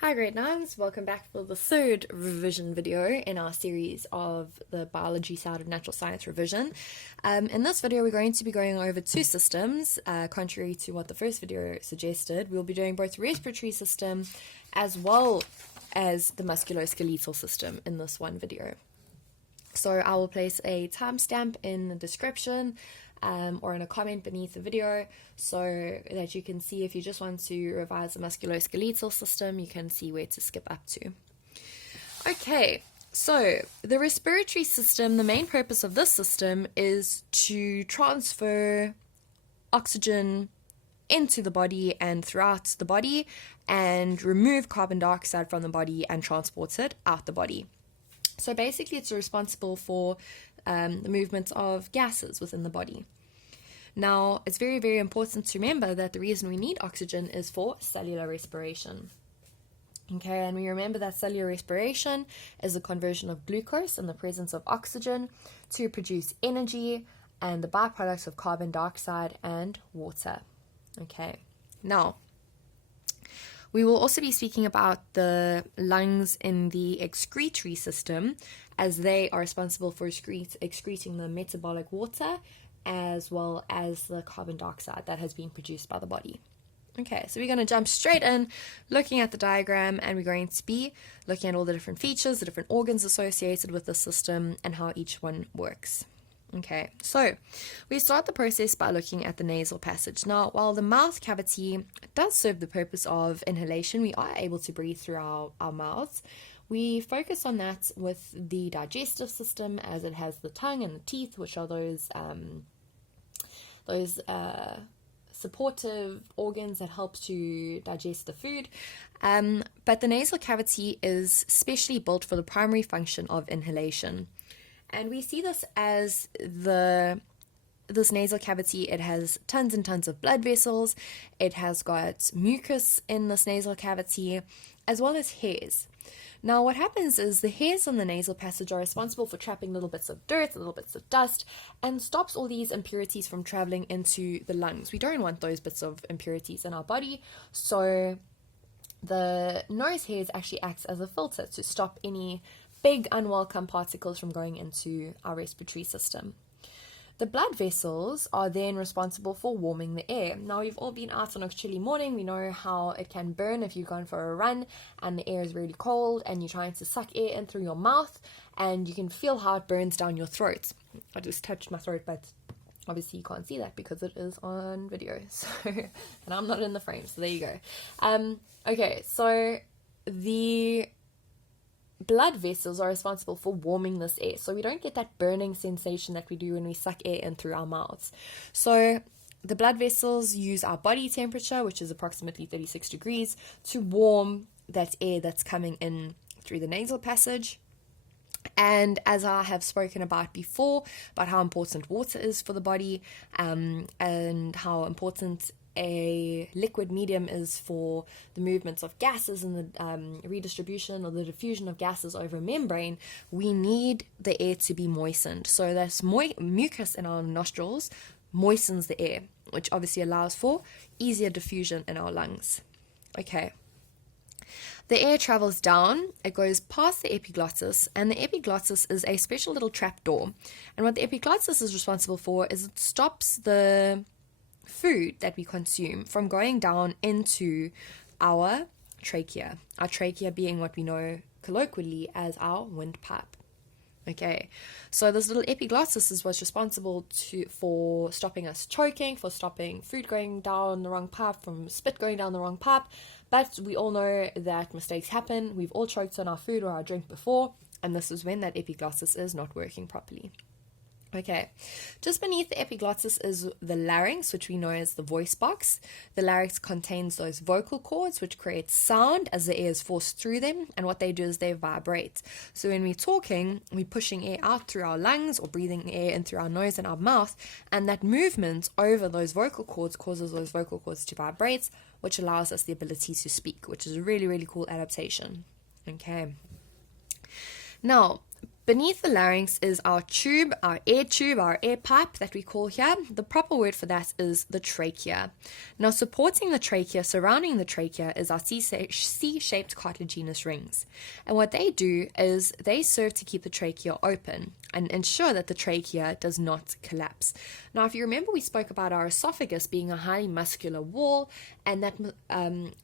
Hi grade 9s, welcome back for the third revision video in our series of the biology side of natural science revision. In this video we're going to be going over two systems, contrary to what the first video suggested. We'll be doing both the respiratory system as well as the musculoskeletal system in this one video. So I will place a timestamp in the description or in a comment beneath the video so that you can see if you just want to revise the musculoskeletal system, you can see where to skip up to. Okay, so the respiratory system, the main purpose of this system is to transfer oxygen into the body and throughout the body and remove carbon dioxide from the body and transport it out the body. So basically it's responsible for the movement of gases within the body. Now, it's very, very important to remember that the reason we need oxygen is for cellular respiration. Okay, and we remember that cellular respiration is a conversion of glucose in the presence of oxygen to produce energy and the byproducts of carbon dioxide and water. Okay, now, we will also be speaking about the lungs in the excretory system, as they are responsible for excreting the metabolic water as well as the carbon dioxide that has been produced by the body. Okay, so we're going to jump straight in, looking at the diagram, and we're going to be looking at all the different features, the different organs associated with the system, and how each one works. Okay, so we start the process by looking at the nasal passage. Now, while the mouth cavity does serve the purpose of inhalation, we are able to breathe through our mouths. We focus on that with the digestive system, as it has the tongue and the teeth, which are those supportive organs that help to digest the food. But the nasal cavity is specially built for the primary function of inhalation. And we see this as this nasal cavity, it has tons and tons of blood vessels, it has got mucus in this nasal cavity, as well as hairs. Now what happens is the hairs in the nasal passage are responsible for trapping little bits of dirt, little bits of dust, and stops all these impurities from traveling into the lungs. We don't want those bits of impurities in our body, so the nose hairs actually acts as a filter to stop any big unwelcome particles from going into our respiratory system. The blood vessels are then responsible for warming the air. Now, we've all been out on a chilly morning. We know how it can burn if you've gone for a run and the air is really cold and you're trying to suck air in through your mouth, and you can feel how it burns down your throat. I just touched my throat, but obviously you can't see that because it is on video. So, and I'm not in the frame, so there you go. Okay, so the blood vessels are responsible for warming this air, so we don't get that burning sensation that we do when we suck air in through our mouths. So the blood vessels use our body temperature, which is approximately 36 degrees, to warm that air that's coming in through the nasal passage. And as I have spoken about before, about how important water is for the body, and how important a liquid medium is for the movements of gases and the redistribution or the diffusion of gases over a membrane, we need the air to be moistened. So that's mucus in our nostrils moistens the air, which obviously allows for easier diffusion in our lungs. Okay. The air travels down, it goes past the epiglottis, and the epiglottis is a special little trap door. And what the epiglottis is responsible for is it stops the food that we consume from going down into our trachea being what we know colloquially as our windpipe. Okay, so this little epiglottis is what's responsible for stopping us choking, for stopping food going down the wrong pipe, from spit going down the wrong pipe. But we all know that mistakes happen. We've all choked on our food or our drink before, and this is when that epiglottis is not working properly. Okay, just beneath the epiglottis is the larynx, which we know as the voice box. The larynx contains those vocal cords, which create sound as the air is forced through them, and what they do is they vibrate. So when we're talking, we're pushing air out through our lungs or breathing air in through our nose and our mouth, and that movement over those vocal cords causes those vocal cords to vibrate, which allows us the ability to speak, which is a really, really cool adaptation. Okay. Now, beneath the larynx is our tube, our air pipe that we call here. The proper word for that is the trachea. Now, supporting the trachea, surrounding the trachea, is our C-shaped cartilaginous rings. And what they do is they serve to keep the trachea open and ensure that the trachea does not collapse. Now, if you remember, we spoke about our esophagus being a highly muscular wall, and that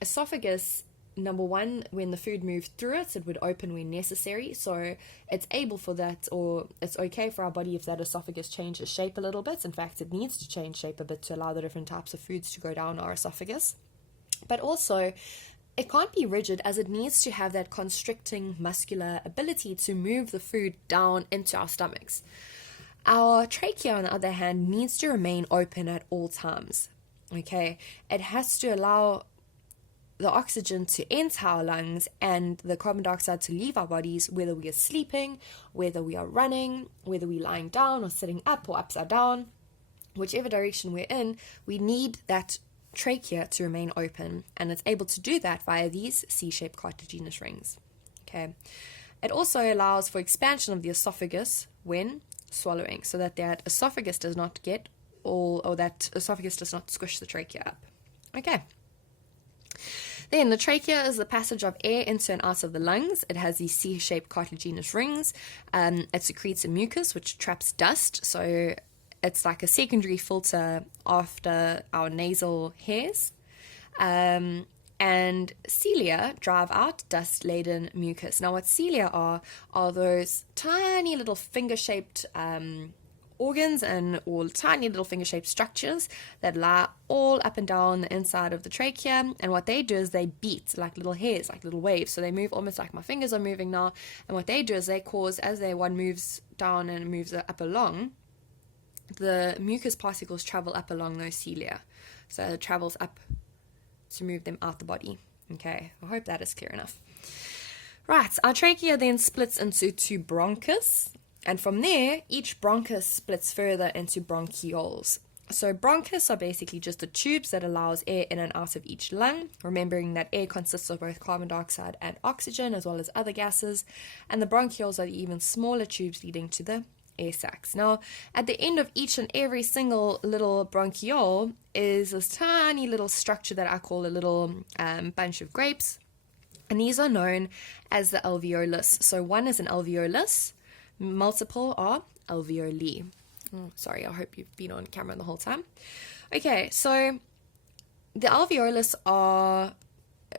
esophagus, number one, when the food moved through it, it would open when necessary. So it's able for that, or it's okay for our body if that esophagus changes shape a little bit. In fact, it needs to change shape a bit to allow the different types of foods to go down our esophagus. But also, it can't be rigid, as it needs to have that constricting muscular ability to move the food down into our stomachs. Our trachea, on the other hand, needs to remain open at all times. Okay, it has to allow the oxygen to enter our lungs and the carbon dioxide to leave our bodies, whether we are sleeping, whether we are running, whether we're lying down or sitting up or upside down, whichever direction we're in, we need that trachea to remain open, and it's able to do that via these C-shaped cartilaginous rings. Okay, it also allows for expansion of the esophagus when swallowing, so that esophagus does not get that esophagus does not squish the trachea up. Okay. Then the trachea is the passage of air into and out of the lungs. It has these C-shaped cartilaginous rings. It secretes a mucus which traps dust, so it's like a secondary filter after our nasal hairs. And cilia drive out dust-laden mucus. Now, what cilia are those tiny little finger-shaped organs or tiny little finger-shaped structures that lie all up and down the inside of the trachea, and what they do is they beat like little hairs, like little waves, so they move almost like my fingers are moving now. And what they do is they cause, as one moves down and moves up along, the mucus particles travel up along those cilia, so it travels up to move them out the body. Okay, I hope that is clear enough. Right, our trachea then splits into two bronchus. And from there, each bronchus splits further into bronchioles. So bronchus are basically just the tubes that allows air in and out of each lung, remembering that air consists of both carbon dioxide and oxygen, as well as other gases. And the bronchioles are the even smaller tubes leading to the air sacs. Now, at the end of each and every single little bronchiole is this tiny little structure that I call a little bunch of grapes. And these are known as the alveolus. So one is an alveolus. Multiple are alveoli. Sorry, I hope you've been on camera the whole time. Okay, so the alveolus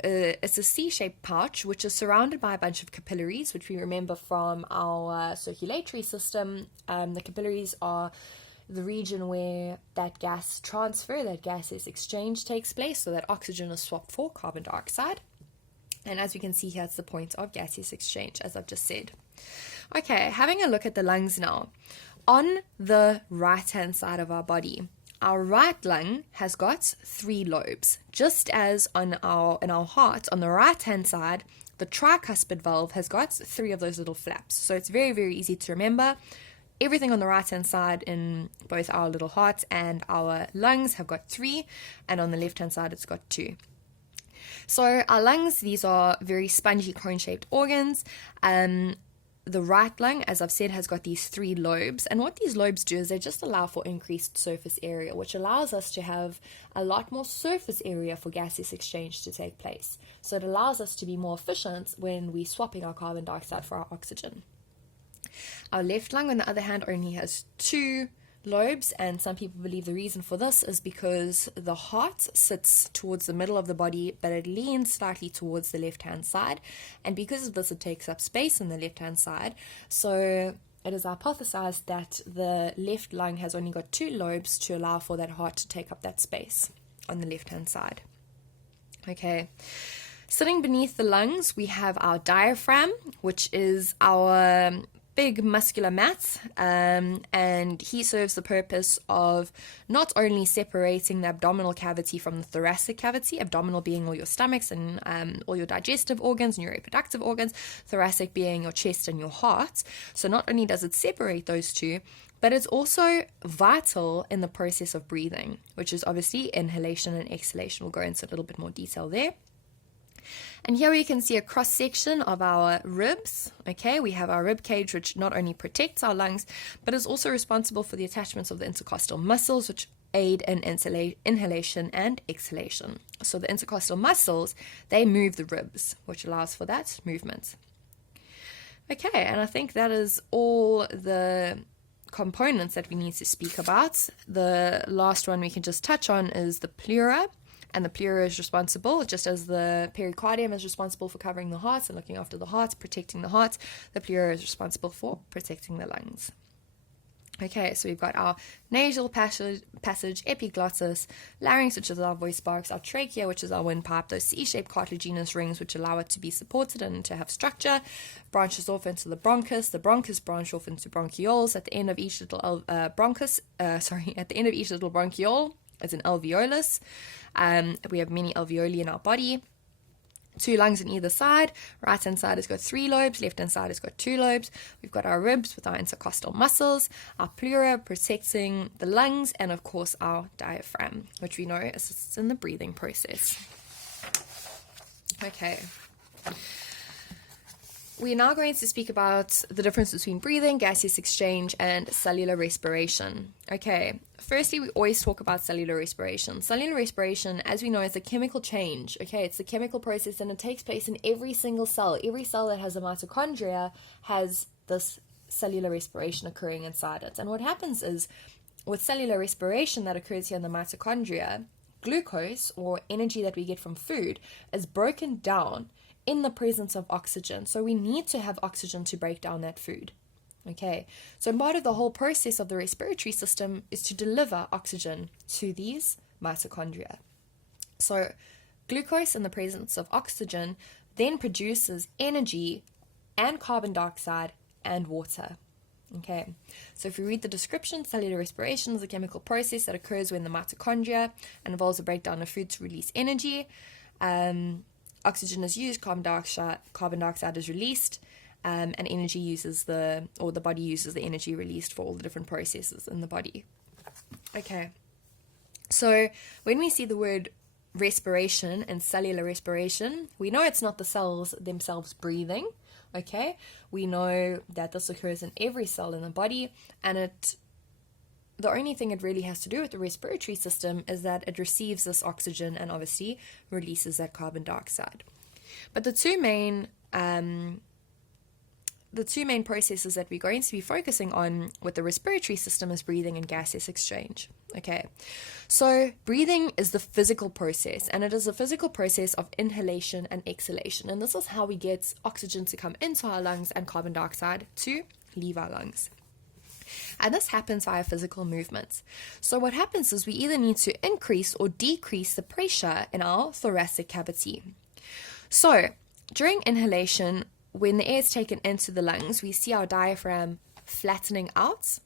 it's a C-shaped pouch which is surrounded by a bunch of capillaries, which we remember from our circulatory system. The capillaries are the region where that gas transfer, that gaseous exchange takes place, so that oxygen is swapped for carbon dioxide. And as we can see here, it's the point of gaseous exchange, as I've just said. Okay, having a look at the lungs now. On the right-hand side of our body, our right lung has got 3 lobes. Just as in our heart, on the right-hand side, the tricuspid valve has got 3 of those little flaps. So it's very, very easy to remember. Everything on the right-hand side in both our little heart and our lungs have got 3, and on the left-hand side, it's got 2. So our lungs, these are very spongy cone-shaped organs. The right lung, as I've said, has got these 3 lobes, and what these lobes do is they just allow for increased surface area, which allows us to have a lot more surface area for gaseous exchange to take place. So it allows us to be more efficient when we're swapping our carbon dioxide for our oxygen. Our left lung, on the other hand, only has 2 lobes, and some people believe the reason for this is because the heart sits towards the middle of the body, but it leans slightly towards the left-hand side, and because of this it takes up space on the left-hand side. So it is hypothesized that the left lung has only got 2 lobes to allow for that heart to take up that space on the left-hand side. Okay, sitting beneath the lungs we have our diaphragm, which is our big muscular mat, and he serves the purpose of not only separating the abdominal cavity from the thoracic cavity, abdominal being all your stomachs and all your digestive organs and your reproductive organs, thoracic being your chest and your heart. So not only does it separate those two, but it's also vital in the process of breathing, which is obviously inhalation and exhalation. We'll go into a little bit more detail there. And here we can see a cross-section of our ribs. Okay, we have our rib cage, which not only protects our lungs, but is also responsible for the attachments of the intercostal muscles, which aid in inhalation and exhalation. So the intercostal muscles, they move the ribs, which allows for that movement. Okay, and I think that is all the components that we need to speak about. The last one we can just touch on is the pleura. And the pleura is responsible, just as the pericardium is responsible for covering the heart and looking after the heart, protecting the heart, the pleura is responsible for protecting the lungs. Okay, so we've got our nasal passage, epiglottis, larynx, which is our voice box, our trachea, which is our windpipe, those C-shaped cartilaginous rings, which allow it to be supported and to have structure, branches off into the bronchus branch off into bronchioles. At the end of each little at the end of each little bronchiole is an alveolus. We have many alveoli in our body. 2 lungs on either side. Right hand side has got 3 lobes, left hand side has got 2 lobes. We've got our ribs with our intercostal muscles, our pleura protecting the lungs, and of course our diaphragm, which we know assists in the breathing process. Okay. We're now going to speak about the difference between breathing, gaseous exchange, and cellular respiration. Okay, firstly, we always talk about cellular respiration. Cellular respiration, as we know, is a chemical change. Okay, it's a chemical process and it takes place in every single cell. Every cell that has a mitochondria has this cellular respiration occurring inside it. And what happens is, with cellular respiration that occurs here in the mitochondria, glucose, or energy that we get from food, is broken down in the presence of oxygen. So we need to have oxygen to break down that food. Okay, so part of the whole process of the respiratory system is to deliver oxygen to these mitochondria. So glucose in the presence of oxygen then produces energy and carbon dioxide and water. Okay, so if we read the description, cellular respiration is a chemical process that occurs when the mitochondria and involves a breakdown of food to release energy. Oxygen is used, carbon dioxide is released, and energy the body uses the energy released for all the different processes in the body. Okay, so when we see the word respiration and cellular respiration, we know it's not the cells themselves breathing. Okay, we know that this occurs in every cell in the body, and the only thing it really has to do with the respiratory system is that it receives this oxygen and obviously releases that carbon dioxide. But the two main processes that we're going to be focusing on with the respiratory system is breathing and gaseous exchange. Okay, so breathing is the physical process, and it is a physical process of inhalation and exhalation. And this is how we get oxygen to come into our lungs and carbon dioxide to leave our lungs. And this happens via physical movements. So what happens is we either need to increase or decrease the pressure in our thoracic cavity. So during inhalation, when the air is taken into the lungs, we see our diaphragm flattening out.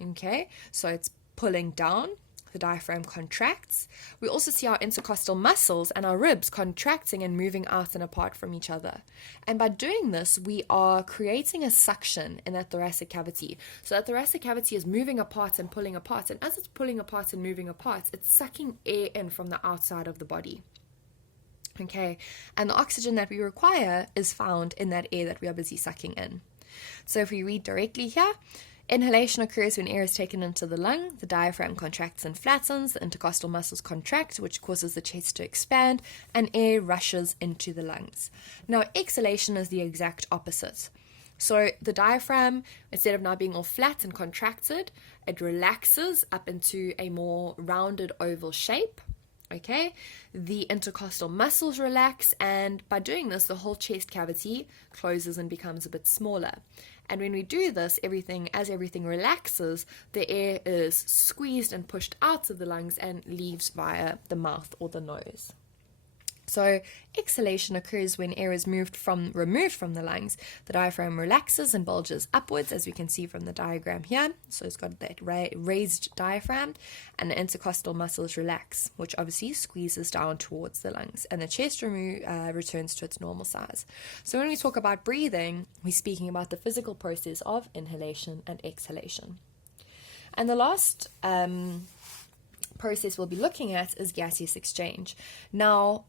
Okay, so it's pulling down. The diaphragm contracts. We also see our intercostal muscles and our ribs contracting and moving out and apart from each other. And by doing this, we are creating a suction in that thoracic cavity. So that thoracic cavity is moving apart and pulling apart. And as it's pulling apart and moving apart, it's sucking air in from the outside of the body. Okay, and the oxygen that we require is found in that air that we are busy sucking in. So if we read directly here, inhalation occurs when air is taken into the lung, the diaphragm contracts and flattens, the intercostal muscles contract, which causes the chest to expand, and air rushes into the lungs. Now, exhalation is the exact opposite. So the diaphragm, instead of now being all flat and contracted, it relaxes up into a more rounded oval shape. Okay, the intercostal muscles relax, and by doing this, the whole chest cavity closes and becomes a bit smaller. And when we do this, as everything relaxes, the air is squeezed and pushed out of the lungs and leaves via the mouth or the nose. So exhalation occurs when air is removed from the lungs. The diaphragm relaxes and bulges upwards, as we can see from the diagram here. So it's got that raised diaphragm, and the intercostal muscles relax, which obviously squeezes down towards the lungs, and the chest returns to its normal size. So when we talk about breathing, we're speaking about the physical process of inhalation and exhalation. And the last process we'll be looking at is gaseous exchange. Now,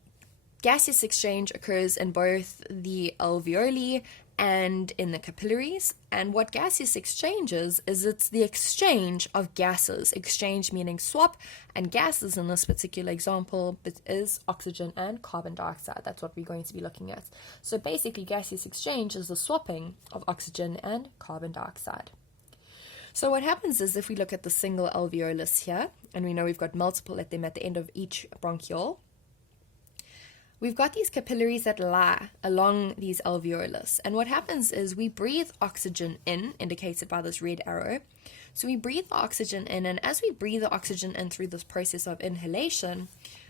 Gaseous exchange occurs in both the alveoli and in the capillaries. And what gaseous exchange is it's the exchange of gases. Exchange meaning swap, and gases in this particular example is oxygen and carbon dioxide. That's what we're going to be looking at. So basically, gaseous exchange is the swapping of oxygen and carbon dioxide. So what happens is if we look at the single alveolus here, and we know we've got multiple at them at the end of each bronchiole, we've got these capillaries that lie along these alveolus. And what happens is we breathe oxygen in, indicated by this red arrow. So we breathe the oxygen in, and as we breathe the oxygen in through this process of inhalation,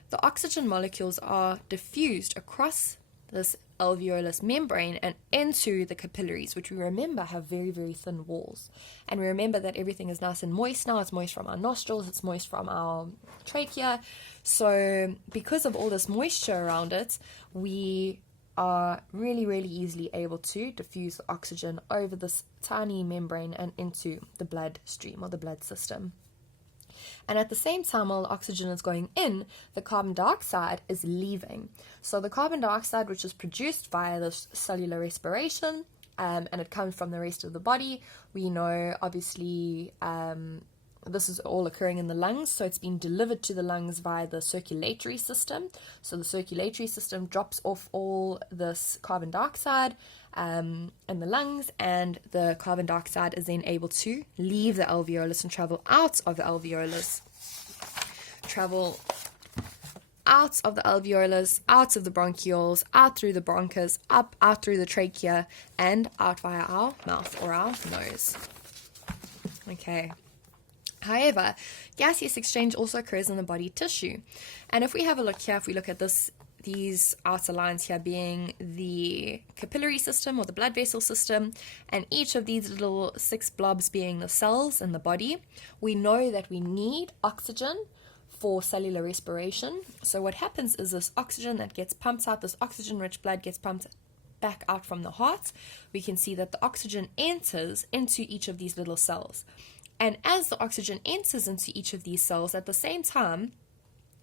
the oxygen molecules are diffused across this alveolus membrane and into the capillaries, which we remember have very, very thin walls. And we remember that everything is nice and moist now. It's moist from our nostrils, it's moist from our trachea. So because of all this moisture around it, we are really, really easily able to diffuse the oxygen over this tiny membrane and into the bloodstream or the blood system. And at the same time, while oxygen is going in, the carbon dioxide is leaving. So the carbon dioxide, which is produced via this cellular respiration, and it comes from the rest of the body, we know obviously this is all occurring in the lungs, so it's being delivered to the lungs via the circulatory system. So the circulatory system drops off all this carbon dioxide in the lungs, and the carbon dioxide is then able to leave the alveolus and travel out of the alveolus, out of the bronchioles, out through the bronchus, out through the trachea, and out via our mouth or our nose. Okay. However, gaseous exchange also occurs in the body tissue. And if we have a look here, if we look at these outer lines here being the capillary system or the blood vessel system, and each of these little 6 blobs being the cells in the body, we know that we need oxygen for cellular respiration. So what happens is this oxygen that gets pumped out, this oxygen-rich blood gets pumped back out from the heart. We can see that the oxygen enters into each of these little cells. And as the oxygen enters into each of these cells, at the same time,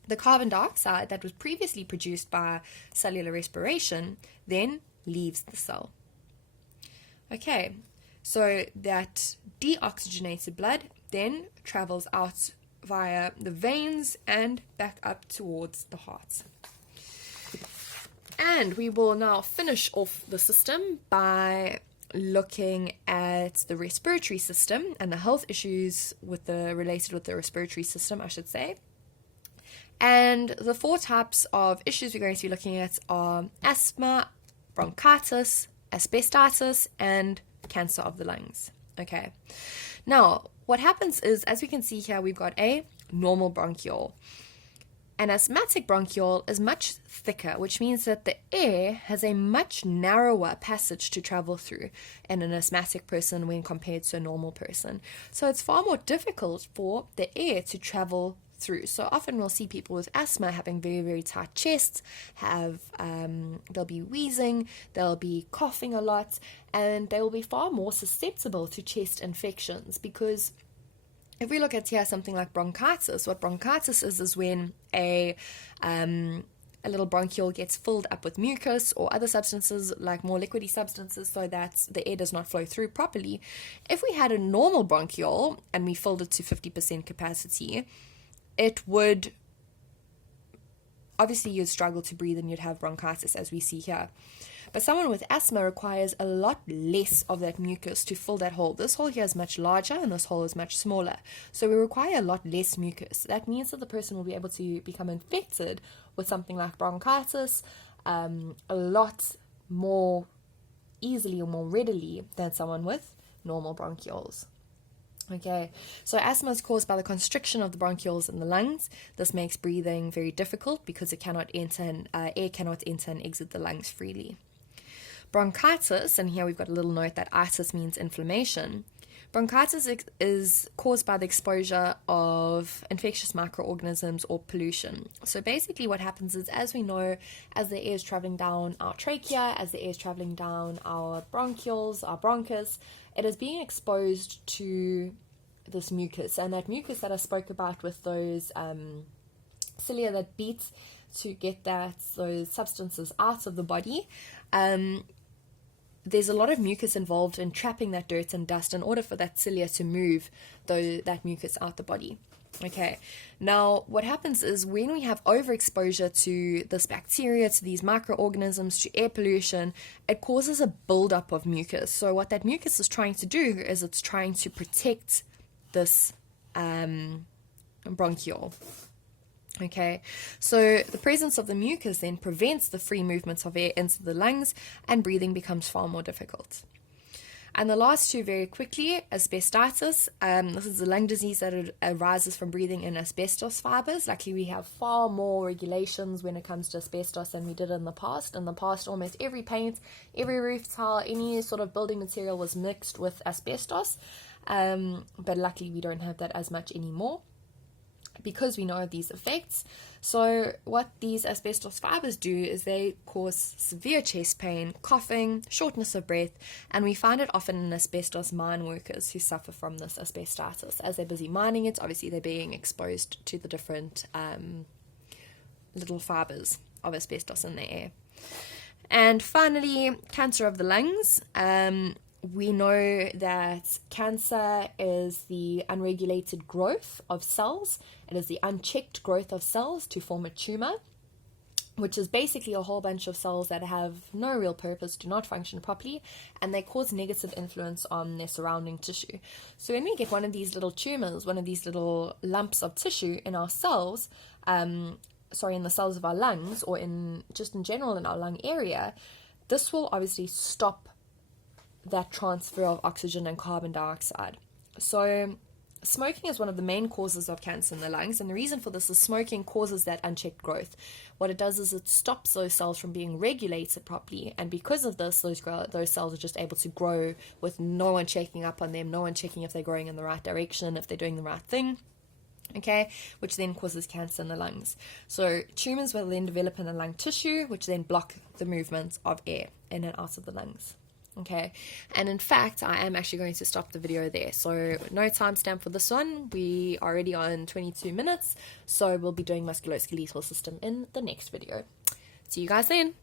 the carbon dioxide that was previously produced by cellular respiration then leaves the cell. Okay, so that deoxygenated blood then travels out via the veins and back up towards the heart. And we will now finish off the system by looking at the respiratory system and the health issues related with the respiratory system, I should say. And the 4 types of issues we're going to be looking at are asthma, bronchitis, asbestosis, and cancer of the lungs. Okay. Now, what happens is, as we can see here, we've got a normal bronchiole. An asthmatic bronchiole is much thicker, which means that the air has a much narrower passage to travel through in an asthmatic person when compared to a normal person. So it's far more difficult for the air to travel through. So often we'll see people with asthma having very, very tight chests, they'll be wheezing, they'll be coughing a lot, and they will be far more susceptible to chest infections, because if we look at here something like bronchitis, what bronchitis is when a little bronchiole gets filled up with mucus or other substances, like more liquidy substances, so that the air does not flow through properly. If we had a normal bronchiole and we filled it to 50% capacity, it would, obviously you'd struggle to breathe and you'd have bronchitis, as we see here. But someone with asthma requires a lot less of that mucus to fill that hole. This hole here is much larger and this hole is much smaller. So we require a lot less mucus. That means that the person will be able to become infected with something like bronchitis a lot more easily or more readily than someone with normal bronchioles. Okay, so asthma is caused by the constriction of the bronchioles in the lungs. This makes breathing very difficult because air cannot enter and exit the lungs freely. Bronchitis, and here we've got a little note that itis means inflammation. Bronchitis is caused by the exposure of infectious microorganisms or pollution. So basically what happens is, as we know, as the air is traveling down our trachea, as the air is traveling down our bronchioles, our bronchus, it is being exposed to this mucus. And that mucus that I spoke about with those cilia that beat to get those substances out of the body, there's a lot of mucus involved in trapping that dirt and dust in order for that cilia to move that mucus out the body. Okay, now what happens is when we have overexposure to this bacteria, to these microorganisms, to air pollution, it causes a buildup of mucus. So what that mucus is trying to do is it's trying to protect this bronchiole. Okay, so the presence of the mucus then prevents the free movement of air into the lungs, and breathing becomes far more difficult. And the last two, very quickly, asbestitis. This is a lung disease that arises from breathing in asbestos fibers. Luckily, we have far more regulations when it comes to asbestos than we did in the past. In the past, almost every paint, every roof tile, any sort of building material was mixed with asbestos. But luckily, we don't have that as much anymore, because we know of these effects. So what these asbestos fibers do is they cause severe chest pain, coughing, shortness of breath, and we find it often in asbestos mine workers who suffer from this asbestitis. As they're busy mining it, obviously they're being exposed to the different little fibers of asbestos in the air. And finally, cancer of the lungs. We know that cancer is the unregulated growth of cells. It is the unchecked growth of cells to form a tumor, which is basically a whole bunch of cells that have no real purpose, do not function properly, and they cause negative influence on their surrounding tissue. So when we get one of these little tumors, one of these little lumps of tissue in our cells, in the cells of our lungs, or in general in our lung area, this will obviously stop that transfer of oxygen and carbon dioxide. So smoking is one of the main causes of cancer in the lungs, and the reason for this is smoking causes that unchecked growth. What it does is it stops those cells from being regulated properly, and because of this, those cells are just able to grow with no one checking up on them, no one checking if they're growing in the right direction, if they're doing the right thing. Okay, which then causes cancer in the lungs. So tumors will then develop in the lung tissue, which then block the movement of air in and out of the lungs. Okay, and in fact, I am actually going to stop the video there. So no timestamp for this one. We are already on 22 minutes. So we'll be doing musculoskeletal system in the next video. See you guys then.